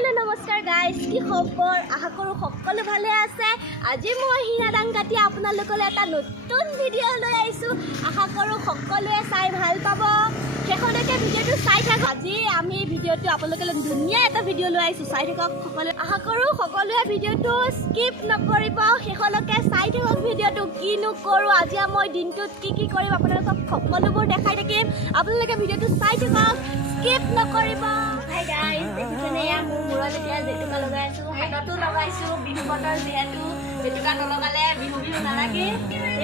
hello नमस्कार guys কি খবৰ আশা কৰো সকলো ভালে আছে আজি মই হিনা ডাংকাটি আপোনালোকলৈ এটা নতুন ভিডিও লৈ আইছো আশা কৰো সকলোৱে চাই ভাল পাব শেষলৈকে ভিডিওটো চাই থাকক আজি আমি ভিডিওটো আপোনালোকলৈ ধুনীয়া এটা ভিডিও লৈ আইছো চাই থাকক সকলোৱে আশা কৰো সকলোৱে ভিডিওটো স্কিপ নকৰিব শেষলৈকে চাই থাকক ভিডিওটো কিনো কৰো আজি মই দিনটোত কি কৰিম আপোনালোকক সকলোবোৰ দেখাই থাকিম আপোনালোকে ভিডিওটো চাই থাকক স্কিপ নকৰিব হাই গাইস দেখিছেনে या মুৰত এতিয়া জেতুকা লগাইছো হাততো লগাইছো বিহু বতৰ যেহেতু জেতুকা নলগালে বিহু নালাগে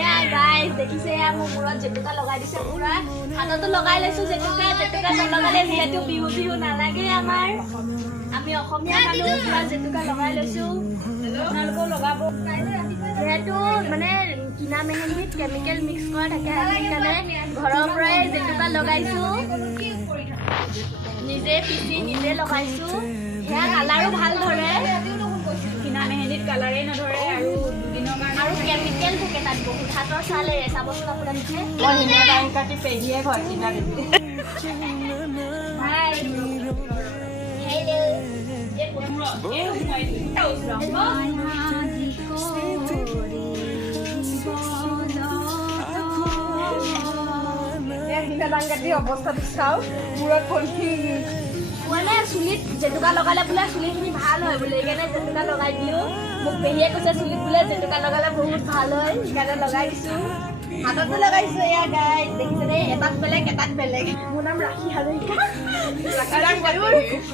या গাইস দেখিছে या মুৰত জেতুকা লগাই দিছে পুৰা হাততো লগাই লৈছো জেতুকা নলগালে যেহেতু বিহু নালাগে আমাৰ আমি অসমীয়া মানুহ পুৰা জেতুকা লগাই লৈছো আপোনালোকো লগাব যেহেতু মানে কিনা মেহেন্দিত কেমিকেল মিক্স কৰা থাকে সেইকাৰণে ঘৰৰ পৰাই জেতুকা লগাইছো নিজে পিছি নিজে লগাইছো হেয়া কালাৰো ভাল ধৰে কিনা মেহেন্দিত কালাৰে নধৰে আৰু দুদিনৰ কাৰণে আৰু কেমিকেল থাকে তাত বহুত হাতৰ চালে চাবচোন আপোনালোকে মই হিনা ডাংকাটি পেহিয়ে ঘৰ কিনা দিবি হাই হেল্ল এই পুৰা এই মই হিনা ডাংকাটি অৱস্থাটো চাও পুৰা কলকি মানে চুলিত জেতুকা লগালে বোলে চুলিখিনি ভাল হয় বোলে সেইকাৰণে জেতুকা লগাই দিওঁ মোক পেহীয়ে কৈছে চুলিত বোলে জেতুকা লগালে বহুত ভাল হয় সেইকাৰণে লগাই দিছোঁ হাততো লগাইছোঁ এয়া গাইছ দেখিছেনে এটাত বেলেগ মোৰ নাম ৰাখি হাজৰিকা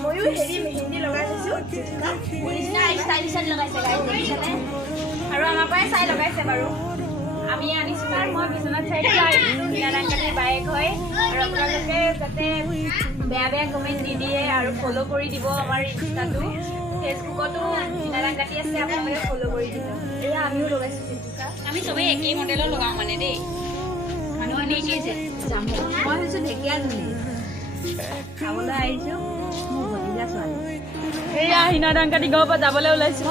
ময়ো হেৰি মেহেন্দি লগাই লৈছোঁ মোৰ নিচিনা ষ্টাইলিছত লগাইছে গাইছ দেখিছেনে আৰু আমাৰ পৰাই চাই লগাইছে বাৰু আমি আনিছোঁ আৰু মই বিচনাত চাই হিনা ডাংকাটিৰ বাইক হয় আৰু আপোনালোকে যাতে বেয়া কমেণ্ট নিদিয়ে আৰু ফ'ল' কৰি দিব আমাৰ ইনষ্টাটো ফেচবুকতো হিনা ডাংকাটি আছে আপোনালোকে ফ'ল' কৰি দিব এয়া আমিও লগাইছোঁ জেতুকা আমি চবেই একেই মডেলৰ লগাওঁ মানে দেই মানুহখিনি একেই যে যাম মই হৈছোঁ ঢেকীয়াজুলি খাবলৈ আহিছোঁ মোৰ ভতিজা ছোৱালী এয়া হিনা ডাংকাটি গাঁৱৰ পৰা যাবলৈ ওলাইছোঁ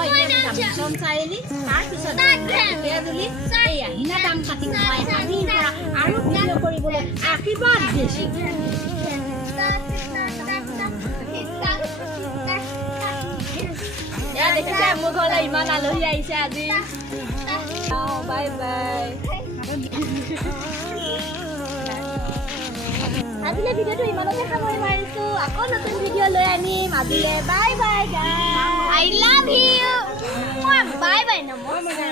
মিছন চাৰিআলি তাৰপিছত ঢেকীয়াজুলি এয়া হিনা ডাংকাটি আৰু ভিডিঅ' কৰিবলৈ আশীৰ্বাদ দিছোঁ দেখিছে মোৰ ঘৰলৈ ইমান আলহী আহিছে আজি বাই বাই আজিলৈ ভিডিঅ'টো ইমানতে সামৰি মাৰিছোঁ আকৌ নতুন ভিডিঅ' লৈ আনিম আজিলৈ বাই বাই গাইছ I love you bye bye নমস্কাৰ